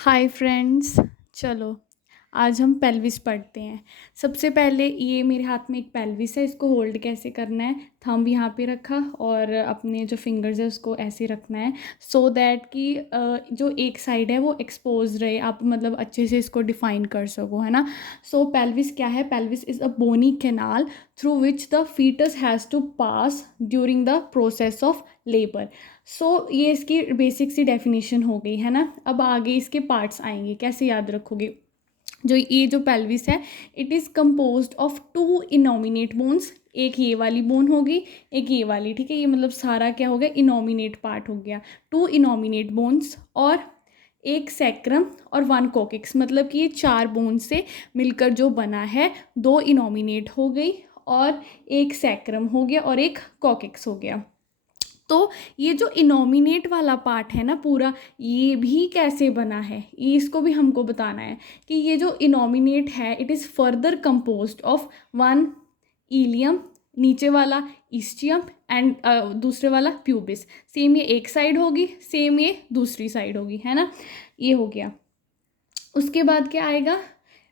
Hi friends. चलो आज हम पेल्विस पढ़ते हैं। सबसे पहले ये मेरे हाथ में एक पेल्विस है, इसको होल्ड कैसे करना है। थंब यहाँ पे रखा और अपने जो फिंगर्स है उसको ऐसे रखना है सो दैट कि जो एक साइड है वो एक्सपोज रहे, आप मतलब अच्छे से इसको डिफाइन कर सको, है ना। सो पेल्विस क्या है? Pelvis is a bony canal through which the foetus has to pass during the process of labour. So ये इसकी बेसिक सी डेफिनेशन हो गई, है ना। अब आगे इसके पार्ट्स आएंगे, कैसे याद रखोगे। जो ये जो पेल्विस है, it is composed of two innominate bones. एक ये वाली बोन होगी, एक ये वाली, ठीक है। ये मतलब सारा क्या हो गया, इनोमिनेट पार्ट हो गया। टू इनोमिनेट बोन्स और एक सैक्रम और वन कोकिक्स, मतलब कि ये चार बोन से मिलकर जो बना है। दो इनोमिनेट हो गई और एक सैक्रम हो गया और एक कोकिक्स हो गया। तो ये जो इनोमिनेट वाला पार्ट है ना पूरा, ये भी कैसे बना है, ये इसको भी हमको बताना है कि ये जो इनोमिनेट है it is further composed of one ilium, नीचे वाला ईस्टियम एंड दूसरे वाला प्यूबिस। सेम ये एक साइड होगी, सेम ये दूसरी साइड होगी, है ना। ये हो गया। उसके बाद क्या आएगा,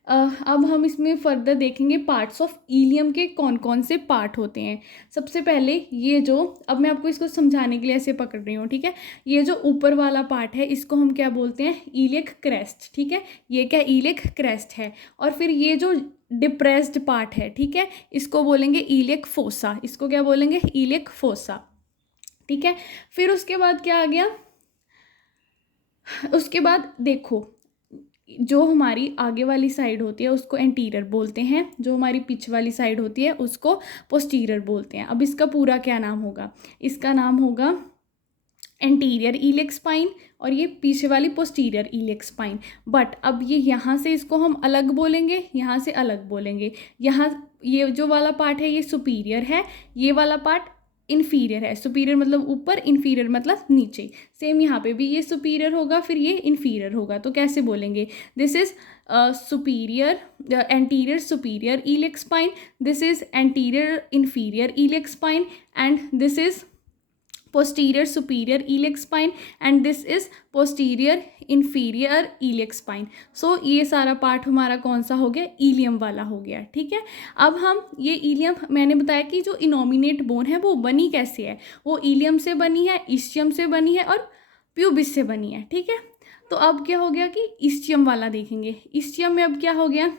अब हम इसमें फर्दर देखेंगे पार्ट्स ऑफ इलियम के कौन कौन से पार्ट होते हैं। सबसे पहले ये जो, अब मैं आपको इसको समझाने के लिए ऐसे पकड़ रही हूँ, ठीक है। ये जो ऊपर वाला पार्ट है इसको हम क्या बोलते हैं, इलियक क्रेस्ट, ठीक है। ये क्या इलियक क्रेस्ट है। और फिर ये जो डिप्रेस्ड पार्ट है, ठीक है, इसको बोलेंगे इलियक फोसा। इसको क्या बोलेंगे, इलियक फोसा, ठीक है। फिर उसके बाद क्या आ गया, उसके बाद देखो, जो हमारी आगे वाली साइड होती है उसको एंटीरियर बोलते हैं, जो हमारी पीछे वाली साइड होती है उसको पोस्टीरियर बोलते हैं। अब इसका पूरा क्या नाम होगा, इसका नाम होगा एंटीरियर ईलियक स्पाइन और ये पीछे वाली पोस्टीरियर ईलियक स्पाइन। बट अब ये यहाँ से इसको हम अलग बोलेंगे, यहाँ से अलग बोलेंगे। यहाँ ये जो वाला पार्ट है ये सुपीरियर है, ये वाला पार्ट इन्फीरियर है। सुपीरियर मतलब ऊपर, इन्फीरियर मतलब नीचे। सेम यहाँ पे भी ये सुपीरियर होगा, फिर ये इन्फीरियर होगा। तो कैसे बोलेंगे, this is superior, anterior superior iliac spine, this is anterior inferior iliac spine and this is posterior superior iliac spine and this is posterior inferior iliac spine। सो ये सारा पार्ट हमारा कौन सा हो गया, इलियम वाला हो गया, ठीक है। अब हम ये इलियम, मैंने बताया कि जो इनोमिनेट बोन है वो बनी कैसे है, वो इलियम से बनी है, इस्चियम से बनी है और प्यूबिस से बनी है, ठीक है। तो अब क्या हो गया कि इस्चियम वाला देखेंगे। इस्चियम में अब क्या हो गया,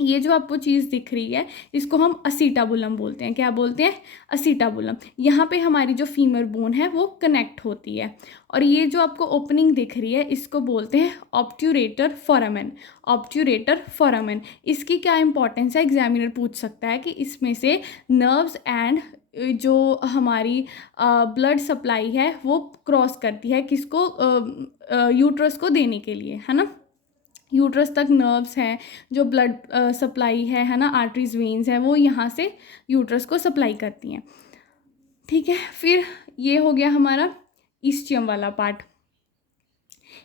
ये जो आपको चीज़ दिख रही है इसको हम असीटाबुलम बोलते हैं। क्या बोलते हैं, असीटाबुलम। यहाँ पे हमारी जो फीमर बोन है वो कनेक्ट होती है। और ये जो आपको ओपनिंग दिख रही है इसको बोलते हैं ऑब्ट्यूरेटर फोरामेन। ऑब्ट्यूरेटर फोरामेन, इसकी क्या इंपॉर्टेंस है, एग्जामिनर पूछ सकता है कि इसमें से नर्व्स एंड जो हमारी ब्लड सप्लाई है वो क्रॉस करती है किसको, यूट्रस को देने के लिए, है ना। यूट्रस तक नर्व्स हैं, जो ब्लड सप्लाई है ना, आर्टरीज वेन्स हैं, वो यहाँ से यूट्रस को सप्लाई करती हैं, ठीक है। फिर ये हो गया हमारा ईस्टियम वाला पार्ट।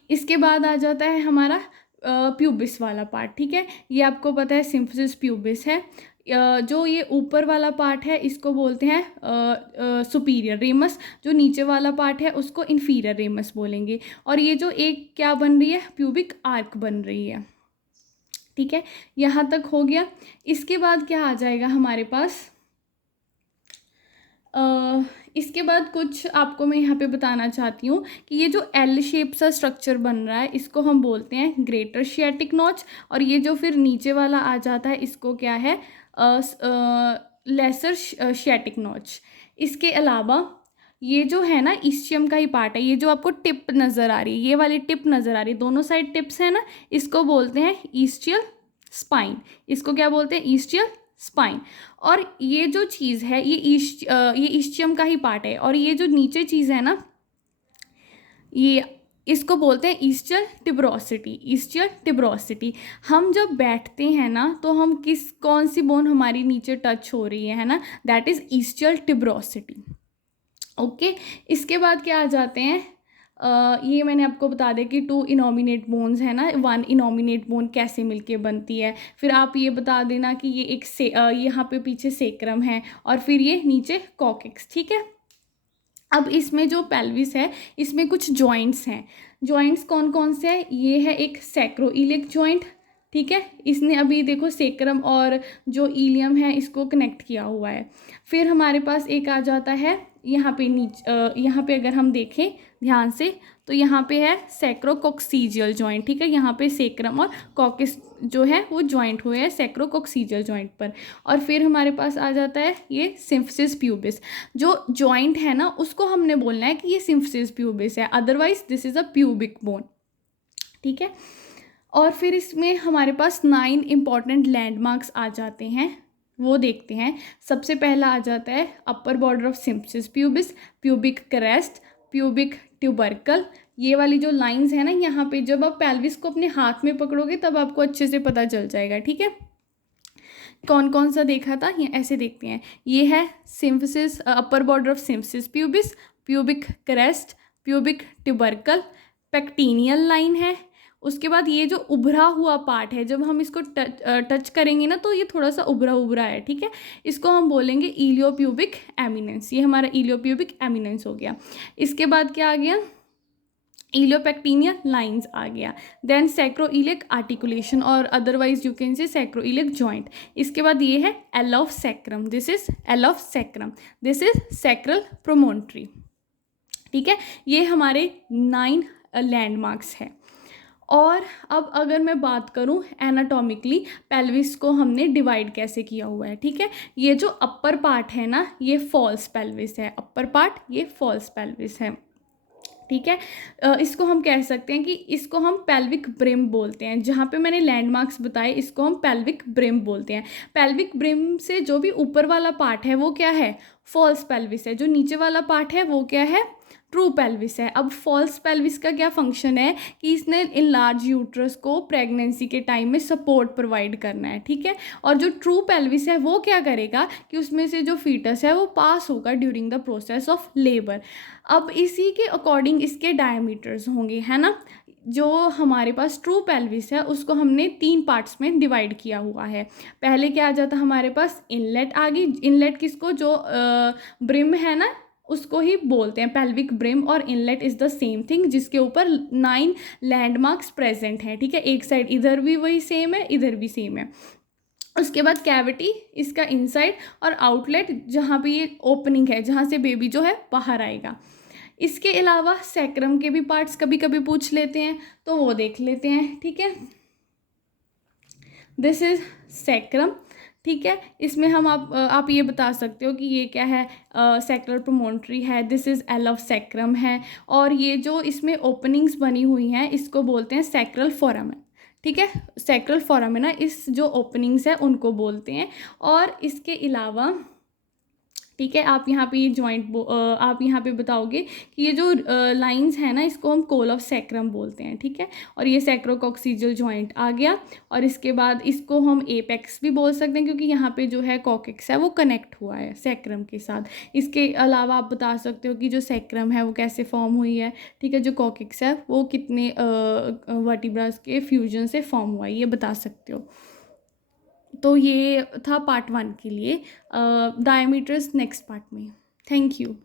इसके बाद आ जाता है हमारा प्यूबिस वाला पार्ट, ठीक है। ये आपको पता है सिम्फिसिस प्यूबिस है। जो ये ऊपर वाला पार्ट है इसको बोलते हैं सुपीरियर रेमस, जो नीचे वाला पार्ट है उसको इन्फीरियर रेमस बोलेंगे। और ये जो एक क्या बन रही है, प्यूबिक आर्क बन रही है, ठीक है। यहाँ तक हो गया। इसके बाद क्या आ जाएगा हमारे पास, इसके बाद कुछ आपको मैं यहाँ पे बताना चाहती हूँ कि ये जो एल शेप सा स्ट्रक्चर बन रहा है इसको हम बोलते हैं ग्रेटर शियाटिक नॉच। और ये जो फिर नीचे वाला आ जाता है इसको क्या है, लेसर शियाटिक नॉच। इसके अलावा ये जो है ना ईस्चियम का ही पार्ट है, ये जो आपको टिप नज़र आ रही है, ये वाली टिप नज़र आ रही है, दोनों साइड टिप्स है ना, इसको बोलते हैं ईस्टियल स्पाइन। इसको क्या बोलते हैं, ईस्टियल स्पाइन। और ये जो चीज़ है ये ईस्चियम का ही पार्ट है। और ये जो नीचे चीज़ है ना, ये इसको बोलते हैं ईस्टियल टिब्रोसिटी। ईस्टियल टिब्रोसिटी, हम जब बैठते हैं ना तो हम कौन सी बोन हमारी नीचे टच हो रही है ना, दैट इज़ ईस्टियल टिब्रोसिटी, ओके। इसके बाद क्या आ जाते हैं, ये मैंने आपको बता दिया कि टू इनोमिनेट बोन्स है ना, वन इनोमिनेट बोन कैसे मिलके बनती है। फिर आप ये बता देना कि ये एक यहाँ पे पीछे सेक्रम है और फिर ये नीचे कॉकिक्स, ठीक है। अब इसमें जो पेल्विस है इसमें कुछ जॉइंट्स हैं। जॉइंट्स कौन कौन से हैं? ये है एक सैक्रोइलियक जॉइंट, ठीक है, इसने अभी देखो सेक्रम और जो इलियम है इसको कनेक्ट किया हुआ है। फिर हमारे पास एक आ जाता है यहाँ पे यहाँ पे अगर हम देखें ध्यान से तो यहाँ पे है सैक्रोकोक्सीजियल जॉइंट, ठीक है, यहाँ पे सेक्रम और कॉकस जो है वो जॉइंट हुए हैं सैक्रोकोक्सीजियल जॉइंट पर। और फिर हमारे पास आ जाता है ये सिम्फिसिस प्यूबिस। जो जॉइंट है ना उसको हमने बोलना है कि ये सिम्फिसिस प्यूबिस है, otherwise this is a pubic bone, ठीक है। और फिर इसमें हमारे पास 9 इंपॉर्टेंट लैंडमार्क्स आ जाते हैं, वो देखते हैं। सबसे पहला आ जाता है अपर border of symphysis pubis, pubic crest, pubic tubercle. ये वाली जो लाइंस है ना यहाँ पे, जब आप पेल्विस को अपने हाथ में पकड़ोगे तब आपको अच्छे से पता चल जाएगा, ठीक है। कौन कौन सा देखा था, ये ऐसे देखते हैं। ये है symphysis, upper border of symphysis pubis, pubic crest, pubic tubercle, pectineal line है। उसके बाद ये जो उभरा हुआ पार्ट है, जब हम इसको टच करेंगे ना तो ये थोड़ा सा उभरा उभरा है, ठीक है, इसको हम बोलेंगे इलियोप्यूबिक एमिनेंस। ये हमारा इलियोप्यूबिक एमिनेंस हो गया। इसके बाद क्या आ गया? इलियोपेक्टिनियल लाइंस आ गया। देन सैक्रोइलिक आर्टिकुलेशन और otherwise you can say sacroiliac joint. इसके बाद ये है ala of sacrum, this is ala of sacrum, this is sacral promontory, ठीक है। ये हमारे 9 लैंडमार्क्स हैं। और अब अगर मैं बात करूं एनाटॉमिकली पेल्विस को हमने डिवाइड कैसे किया हुआ है, ठीक है। ये जो अपर पार्ट है ना ये फॉल्स पेल्विस है, अपर पार्ट ये फॉल्स पेल्विस है, ठीक है। इसको हम कह सकते हैं कि इसको हम पेल्विक ब्रिम बोलते हैं। जहाँ पे मैंने लैंडमार्क्स बताए इसको हम पेल्विक ब्रिम बोलते हैं। पेल्विक ब्रिम से जो भी ऊपर वाला पार्ट है वो क्या है? फॉल्स पेल्विस है। जो नीचे वाला पार्ट है वो क्या है? ट्रू पेल्विस है। अब फॉल्स पेल्विस का क्या फंक्शन है कि इसने इनलार्ज यूट्रस को प्रेगनेंसी के टाइम में सपोर्ट प्रोवाइड करना है, ठीक है। और जो ट्रू पेल्विस है वो क्या करेगा कि उसमें से जो फीटस है वो पास होगा during the process of labour. अब इसी के अकॉर्डिंग इसके डायमीटर्स होंगे, है ना। जो हमारे पास ट्रू पेल्विस है उसको हमने 3 पार्ट्स में डिवाइड किया हुआ है। पहले क्या आ जाता हमारे पास? इनलेट आ गई। इनलेट किसको? जो ब्रिम है ना उसको ही बोलते हैं पेल्विक ब्रिम, और inlet is the same thing जिसके ऊपर 9 लैंडमार्क्स प्रेजेंट हैं, ठीक है। एक साइड इधर भी वही सेम है, इधर भी सेम है। उसके बाद कैविटी, इसका इनसाइड, और आउटलेट जहाँ पे ये ओपनिंग है जहाँ से बेबी जो है बाहर आएगा। इसके अलावा सैक्रम के भी पार्ट्स कभी कभी पूछ लेते हैं तो वो देख लेते हैं, ठीक है। दिस इज सैक्रम, ठीक है। इसमें हम आप ये बता सकते हो कि ये क्या है? सैक्रल प्रोमोन्ट्री है, this is ala of sacrum है। और ये जो इसमें ओपनिंग्स बनी हुई हैं इसको बोलते हैं सैक्रल फोरामेन, ठीक है। सैक्रल फोरामेना इस जो ओपनिंग्स है उनको बोलते हैं। और इसके अलावा ठीक है, आप यहाँ पे ये जॉइंट आप यहाँ पे बताओगे कि ये जो लाइंस है ना इसको हम कोल ऑफ सैक्रम बोलते हैं, ठीक है। और ये सैक्रोकोक्सीजियल जॉइंट आ गया। और इसके बाद इसको हम एपेक्स भी बोल सकते हैं क्योंकि यहाँ पे जो है कॉकेक्स है वो कनेक्ट हुआ है सैक्रम के साथ। इसके अलावा आप बता सकते हो कि जो सैक्रम है वो कैसे फॉर्म हुई है, ठीक है। जो कॉकेक्स है वो कितने वर्टिब्रास के फ्यूजन से फॉर्म हुआ है ये बता सकते हो। तो ये था पार्ट 1 के लिए। डायमीटर्स नेक्स्ट पार्ट में। Thank you.